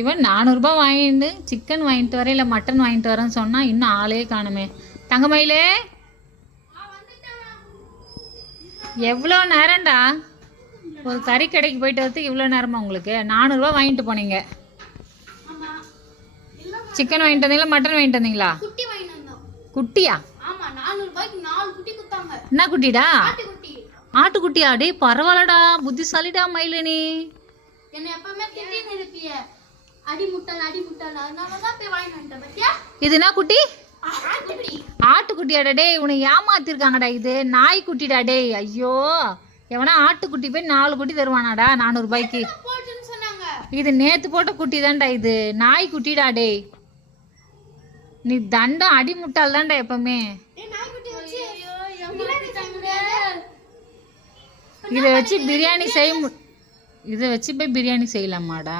இவன் 400 வாங்கிட்டு சிக்கன் வாங்கிட்டு வரேன் இல்லை மட்டன் வாங்கிட்டு வரேன்னு சொன்னால் இன்னும் ஆளே காணுமே. தங்கமயிலே எவ்வளோ நேரம்டா ஒரு கறி கடைக்கு போயிட்டு வரதுக்கு இவ்வளோ நேரமா உங்களுக்கு? 400 வாங்கிட்டு போனீங்க. சிக்கன் வாங்கிட்டு வந்தீங்களா மட்டன் வாங்கிட்டு வந்தீங்களா? குட்டியா? என்ன குட்டிடா? ஆட்டுக்குட்டியா? டே பரவாயில்லடா, புத்திசாலிடா மயிலு நீ. இது என்ன குட்டி? ஆட்டுக்குட்டியாடா? டே உன்னை ஏமாத்திருக்காங்கடா. இது நாய் குட்டிடா. டே ஐயோ, எவனா ஆட்டுக்குட்டி போய் 4 குட்டி தருவானாடா 400 இது நேத்து போட்ட குட்டி தான்டா. இது நாய் குட்டிடா. டே நீ தண்டம் அடி முட்டாள் தான்டா எப்பவுமே. இதை வச்சு பிரியாணி செய்ய இதை வச்சு போய் பிரியாணி செய்யலாமாடா?